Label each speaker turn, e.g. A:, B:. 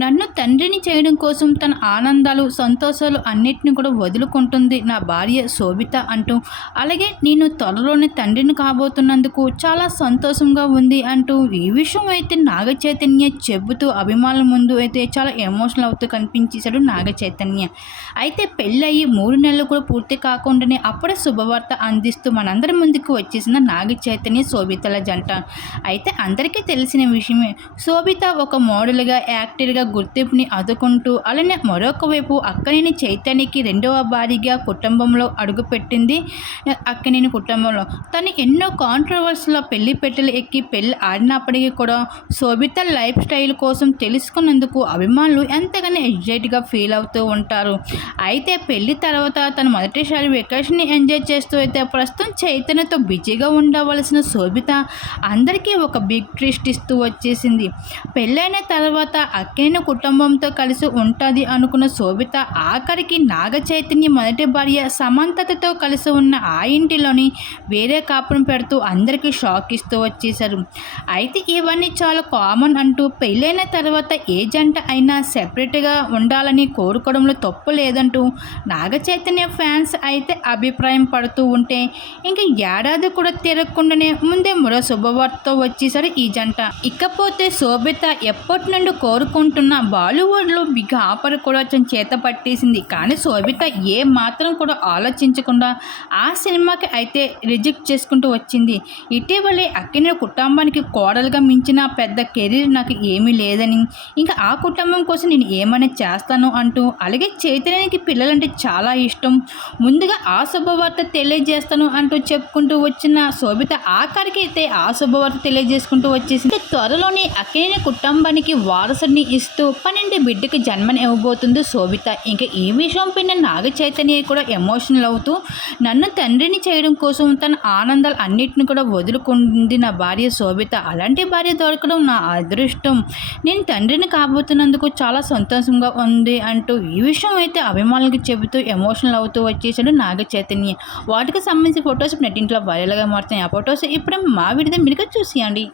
A: నన్ను తండ్రిని చేయడం కోసం తన ఆనందాలు సంతోషాలు అన్నిటిని కూడా వదులుకుంటుంది నా భార్య శోభిత అంటూ. అలాగే నేను త్వరలోనే తండ్రిని కాబోతున్నందుకు చాలా సంతోషంగా ఉంది అంటూ ఈ విషయం అయితే నాగ చైతన్య చెబుతూ అభిమానుల ముందు అయితే చాలా ఎమోషనల్ అవుతూ కనిపించేశాడు నాగ చైతన్య అయితే పెళ్ళయి మూడు నెలలు కూడా పూర్తి కాకుండానే అప్పుడే శుభవార్త అందిస్తూ మనందరి ముందుకు వచ్చేసిన నాగ చైతన్య శోభితల జంట. అయితే అందరికీ తెలిసిన విషయమే శోభిత ఒక మోడల్గా యాక్టర్గా గుర్తింపుని అందుకుంటూ అలానే మరొక వైపు అక్కనేని చైతన్యకి రెండవ భారీగా కుటుంబంలో అడుగుపెట్టింది. అక్కనేని కుటుంబంలో. తను ఎన్నో కాంట్రవర్సీలో పెళ్ళి పెట్టెలు ఎక్కి పెళ్ళి ఆడినప్పటికీ కూడా శోభిత లైఫ్ స్టైల్ కోసం తెలుసుకున్నందుకు అభిమానులు ఎంతగానో ఎగ్జైట్గా ఫీల్ అవుతూ ఉంటారు. అయితే పెళ్ళి తర్వాత తను మొదటిసారి వెకేషన్ని ఎంజాయ్ చేస్తూ అయితే ప్రస్తుతం చైతన్యతో బిజీగా ఉండవలసిన శోభిత అందరికీ ఒక బిగ్ ట్విస్ట్ ఇస్తూ వచ్చేసింది. పెళ్ళైన తర్వాత అక్కినేని కుటుంబంతో కలిసి ఉంటుంది అనుకున్న శోభిత ఆఖరికి నాగ చైతన్య మొదటి భార్య సమంతతతో కలిసి ఉన్న ఆ ఇంటిలోని వేరే కాపురం పెడుతూ అందరికీ షాక్ ఇస్తూ వచ్చేసారు అయితే ఇవన్నీ చాలా కామన్ అంటూ పెళ్ళైన తర్వాత ఏ జంట అయినా సెపరేట్గా ఉండాలని కోరుకోవడంలో తప్పు లేదంటూ నాగ చైతన్య ఫ్యాన్స్ అయితే అభిప్రాయం పడుతూ ఉంటే ఇంకా ఏడాది కూడా తిరగకుండానే ముందే మరో శుభవార్తతో వచ్చేసారు ఈ జంట. ఇకపోతే శోభిత ఎప్పటి నుండి కోరుకుంటున్న బాలీవుడ్లో బిగ్ ఆఫర్ కూడా తన చేత పట్టేసింది. కానీ శోభిత ఏ మాత్రం కూడా ఆలోచించకుండా ఆ సినిమాకి అయితే రిజెక్ట్ చేసుకుంటూ వచ్చింది. ఇటీవలే అక్కిన కుటుంబానికి కోడలుగా మించిన పెద్ద కెరీర్ నాకు ఏమీ లేదని ఇంకా ఆ కుటుంబం కోసం నేను ఏమైనా చేస్తాను అంటూ అలాగే చైతన్యానికి పిల్లలంటే చాలా ఇష్టం. ముందుగా ఆ శుభవార్త తెలియజేస్తాను అంటూ చెప్పుకుంటూ వచ్చిన శోభిత ఆఖరికి అయితే ఆ శుభవార్త తెలియజేసుకుంటూ వచ్చేసింది. త్వరలోనే అక్కినేని కుటుంబానికి వారసుడిని ఇస్తూ పన్నెండు బిడ్డకి జన్మని ఇవ్వబోతుంది శోభిత. ఇంకా ఈ విషయం పైన నాగ చైతన్య కూడా ఎమోషనల్ అవుతూ నన్ను తండ్రిని చేయడం కోసం తన ఆనందాలు అన్నిటిని కూడా వదులుకుంది నా భార్య శోభిత. అలాంటి భార్య దొరకడం నా అదృష్టం. నేను తండ్రిని కాబోతున్నందుకు చాలా సంతోషంగా ఉంది అంటూ ఈ విషయం అయితే అభిమానులకు చెబుతూ ఎమోషనల్ అవుతూ వచ్చేసాడు నాగ చైతన్య వాటికి సంబంధించిన ఫొటోస్ నెట్టింట్లో వైరల్గా మారుతున్నాయి. ఆ ఫొటోస్ ఇప్పుడే మా విడితే మీరు చూసియండి.